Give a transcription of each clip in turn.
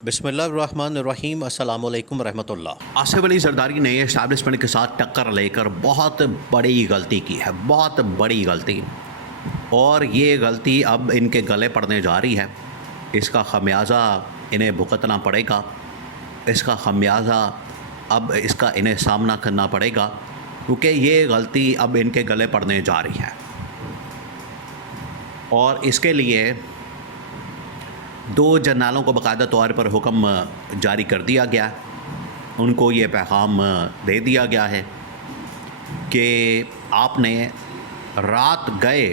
बिस्मिल्लाहिर्रहमानिर्रहीम अस्सलाम वालेकुम रहमतुल्लाह। आसिफ अली जरदारी ने इस्टेब्लिशमेंट के साथ टक्कर लेकर बहुत बड़ी गलती की है, बहुत बड़ी गलती। और ये गलती अब इनके गले पड़ने जा रही है। इसका ख़मियाज़ा इन्हें भुगतना पड़ेगा। इसका ख़मियाज़ा अब इसका इन्हें सामना करना पड़ेगा, क्योंकि ये गलती अब इनके गले पड़ने जा रही है। और इसके लिए 2 जर्नलों को बाकायदा तौर पर हुक्म जारी कर दिया गया। उनको ये पैगाम दे दिया गया है कि आपने रात गए।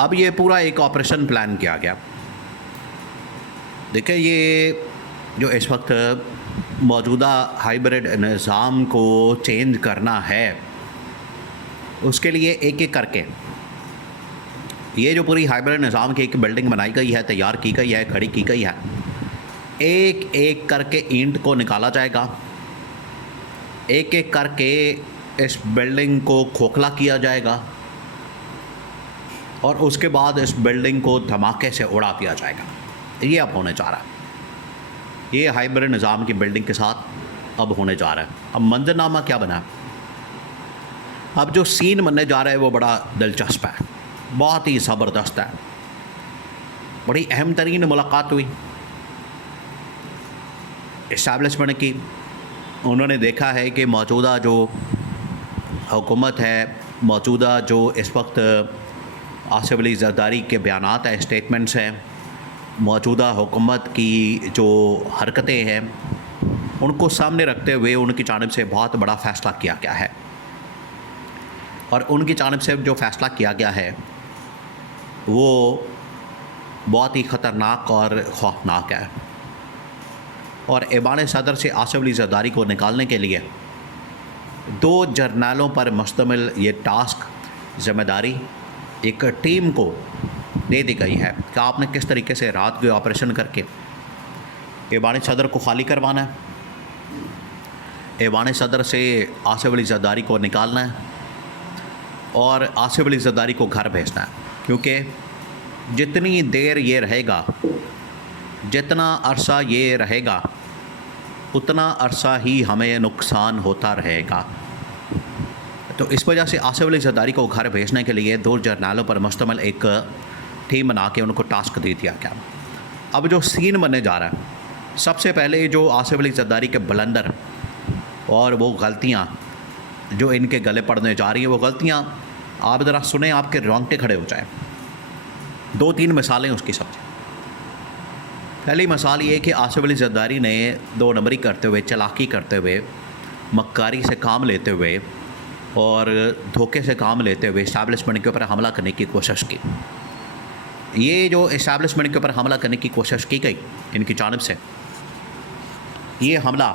अब ये पूरा एक ऑपरेशन प्लान किया गया। देखिए, ये जो इस वक्त मौजूदा हाइब्रिड निज़ाम को चेंज करना है, उसके लिए एक एक करके ये जो पूरी हाइब्रिड निज़ाम की एक बिल्डिंग बनाई गई है, तैयार की गई है, खड़ी की गई है, एक एक करके ईंट को निकाला जाएगा। एक एक करके इस बिल्डिंग को खोखला किया जाएगा और उसके बाद इस बिल्डिंग को धमाके से उड़ा दिया जाएगा। ये अब होने जा रहा है। ये हाइब्रिड निज़ाम की बिल्डिंग के साथ अब होने जा रहा है। अब मंजरनामा क्या बना? अब जो सीन बनने जा रहा है वो बड़ा दिलचस्प है, बहुत ही ज़बरदस्त है। बड़ी अहम तरीन मुलाकात हुई इस्टेब्लिशमेंट की। उन्होंने देखा है कि मौजूदा जो हुकूमत है, मौजूदा जो इस वक्त आसिफ अली जरदारी के बयानात हैं, स्टेटमेंट्स हैं, मौजूदा हुकूमत की जो हरकतें हैं, उनको सामने रखते हुए उनकी जानिब से बहुत बड़ा फ़ैसला किया गया है। और उनकी जानिब से जो फ़ैसला किया गया है वो बहुत ही ख़तरनाक और खौफनाक है। और ऐवान सदर से आसिफ अली जरदारी को निकालने के लिए 2 जर्नलों पर मुश्तमिल ये टास्क, ज़िम्मेदारी एक टीम को दे दी गई है कि आपने किस तरीके से रात को ऑपरेशन करके ऐवान सदर को खाली करवाना है, ऐवान सदर से आसिफ अली जरदारी को निकालना है और आसिफ अली जरदारी को घर भेजना है। क्योंकि जितनी देर ये रहेगा, जितना अरसा ये रहेगा, उतना अरसा ही हमें नुकसान होता रहेगा। तो इस वजह से आसिफ अली जरदारी को घर भेजने के लिए 2 जर्नलों पर मुश्तमिल एक टीम बना के उनको टास्क दे दिया गया। अब जो सीन बनने जा रहा है, सबसे पहले जो आसिफ अली जरदारी के ब्लंडर और वो गलतियाँ जो इनके गले पड़ने जा रही हैं, वो गलतियाँ आप ज़रा सुने, आपके रोंगटे खड़े हो जाए। 2-3 मिसालें उसकी। सबसे पहली मिसाल ये कि आसिफ अली जरदारी ने 2 नंबरी करते हुए, चालाकी करते हुए, मक्कारी से काम लेते हुए और धोखे से काम लेते हुए इस्टेब्लिशमेंट के ऊपर हमला करने की कोशिश की। ये जो इस्टेब्लिशमेंट के ऊपर हमला करने की कोशिश की गई इनकी जानिब से, ये हमला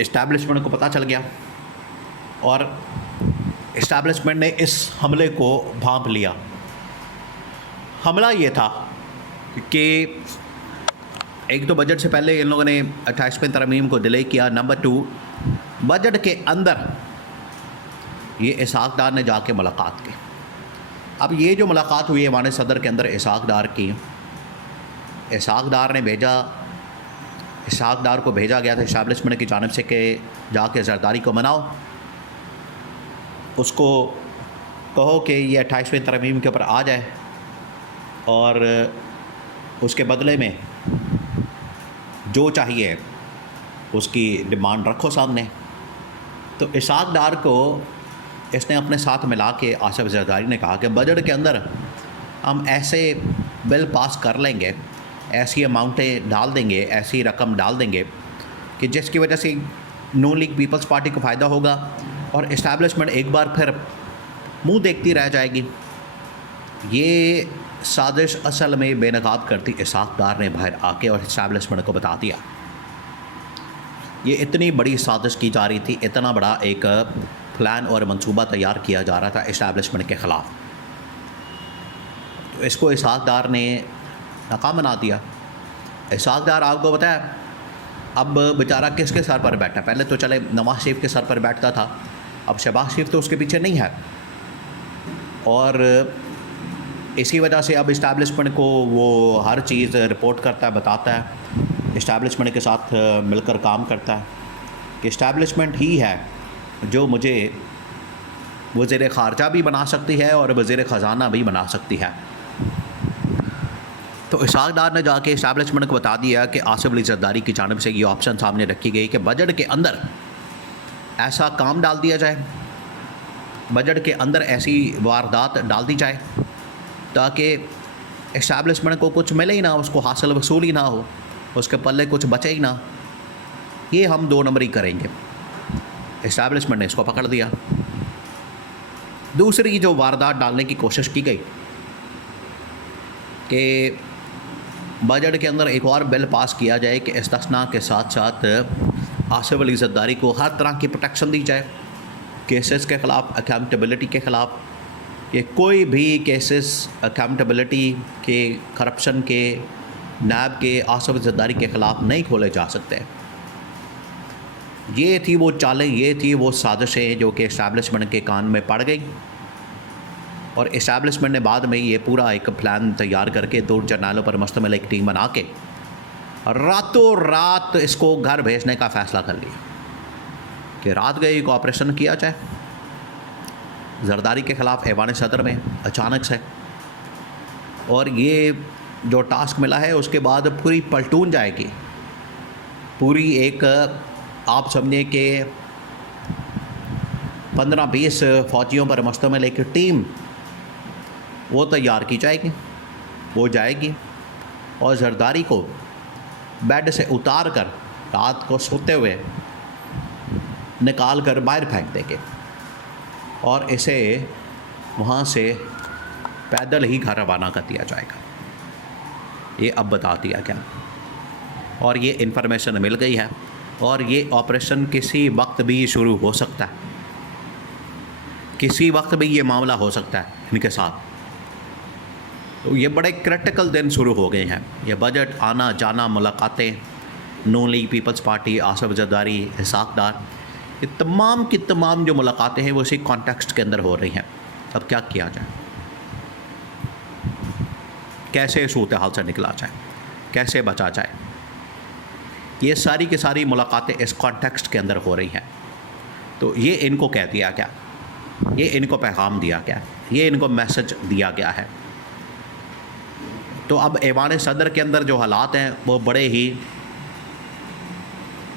इस्टेब्लिशमेंट को पता चल गया और इस्टेब्लिशमेंट ने इस हमले को भांप लिया। हमला ये था कि एक तो बजट से पहले इन लोगों ने 28वें तरमीम को डिले किया। नंबर 2, बजट के अंदर ये इसहाक डार ने जाके मुलाकात की। अब ये जो मुलाकात हुई ऐवान सदर के अंदर इसहाक डार की, इसहाक डार ने भेजा, इसहाक डार को भेजा गया था इस्टेब्लिशमेंट की जानिब से कि जाके जरदारी को मनाओ, उसको कहो कि ये 28वें तरमीम के ऊपर आ जाए और उसके बदले में जो चाहिए उसकी डिमांड रखो सामने। तो इसहाक डार को इसने अपने साथ मिला के आसिफ जरदारी ने कहा कि बजट के अंदर हम ऐसे बिल पास कर लेंगे, ऐसी अमाउंटें डाल देंगे, ऐसी रकम डाल देंगे कि जिसकी वजह से नून लीग पीपल्स पार्टी को फ़ायदा होगा और इस्टेब्लिशमेंट एक बार फिर मुंह देखती रह जाएगी। ये साजिश असल में बेनकाब करती इसहाक डार ने बाहर आके और इस्टेब्लिशमेंट को बता दिया। ये इतनी बड़ी साजिश की जा रही थी, इतना बड़ा एक प्लान और मंसूबा तैयार किया जा रहा था इस्टेब्लिशमेंट के ख़िलाफ़। तो इसको इसहाक डार ने नाकाम बना दिया। इसहाक डार आपको पता है अब बेचारा किसके सर पर बैठा? पहले तो चले नवाज शरीफ के सर पर बैठता था, अब शहबाज शरीफ तो उसके पीछे नहीं है। और इसी वजह से अब इस्टेब्लिशमेंट को वो हर चीज़ रिपोर्ट करता है, बताता है, इस्टेब्लिशमेंट के साथ मिलकर काम करता है कि इस्टेब्लिशमेंट ही है जो मुझे वज़ीर ख़ारजा भी बना सकती है और वज़ीर ख़जाना भी बना सकती है। तो इसहाक डार ने जाके इस्टेब्लिशमेंट को बता दिया कि आसिफ अली ज़रदारी की जानिब से ये ऑप्शन सामने रखी गई कि बजट के अंदर ऐसा काम डाल दिया जाए, बजट के अंदर ऐसी वारदात डाल दी जाए ताकि इस्टेब्लिशमेंट को कुछ मिले ही ना, उसको हासिल वसूल ही ना हो, उसके पल्ले कुछ बचे ही ना, ये हम 2 नंबरी करेंगे। इस्टेब्लिशमेंट ने इसको पकड़ दिया। दूसरी जो वारदात डालने की कोशिश की गई कि बजट के अंदर एक और बिल पास किया जाए कि इस्तिस्ना के साथ साथ आसिफ अली ज़रदारी को हर तरह की प्रोटेक्शन दी जाए, केसेस के ख़िलाफ़, अकाउंटेबिलिटी के ख़िलाफ़, कि कोई भी केसेस अकाउंटेबिलिटी के, करप्शन के, नैब के, आसिफ ज़रदारी के ख़िलाफ़ नहीं खोले जा सकते। ये थी वो चालें, ये थी वो साजिशें जो कि इस्टेब्लिशमेंट के कान में पड़ गई और इस्टेब्लिशमेंट ने बाद में ये पूरा एक प्लान तैयार करके 2 जर्नलों पर मुश्तमिल एक टीम बना के रातों रात इसको घर भेजने का फ़ैसला कर लिया कि रात गए एक ऑपरेशन किया जाए ज़रदारी के ख़िलाफ़ ऐवान सदर में अचानक से, और ये जो टास्क मिला है उसके बाद पूरी पलटून जाएगी, पूरी एक आप समझें कि 15-20 फ़ौजियों पर मुश्तमिल एक टीम वो तैयार की जाएगी, वो जाएगी और ज़रदारी को बेड से उतार कर रात को सोते हुए निकाल कर बाहर फेंक देंगे और इसे वहाँ से पैदल ही घर रवाना कर दिया जाएगा। ये अब बता दिया गया और ये इन्फॉर्मेशन मिल गई है और ये ऑपरेशन किसी वक्त भी शुरू हो सकता है, किसी वक्त भी ये मामला हो सकता है इनके साथ। तो ये बड़े क्रिटिकल दिन शुरू हो गए हैं। ये बजट आना जाना, मुलाकातें, नून लीग, पीपल्स पार्टी, आसिफ ज़रदारी, इसहाक डार, ये तमाम की तमाम जो मुलाकातें हैं वो इसी कॉन्टेक्स्ट के अंदर हो रही हैं। अब क्या किया जाए, कैसे सूरत हाल से निकला जाए, कैसे बचा जाए, ये सारी की सारी मुलाकातें इस कॉन्टेक्स्ट के अंदर हो रही हैं। तो ये इनको कह दिया गया, ये इनको पैगाम दिया गया, ये इनको मैसेज दिया गया है। तो अब ऐवान सदर के अंदर जो हालात हैं वो बड़े ही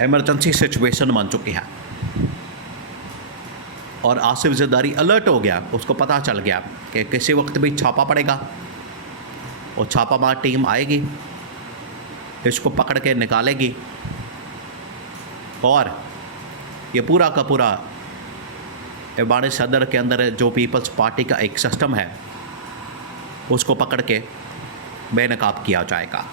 इमरजेंसी सिचुएशन बन चुकी है और आसिफ ज़रदारी अलर्ट हो गया, उसको पता चल गया कि किसी वक्त भी छापा पड़ेगा और छापामार टीम आएगी, इसको पकड़ के निकालेगी और ये पूरा का पूरा ऐवान सदर के अंदर जो पीपल्स पार्टी का एक सिस्टम है उसको पकड़ के बेनकाब किया जाएगा।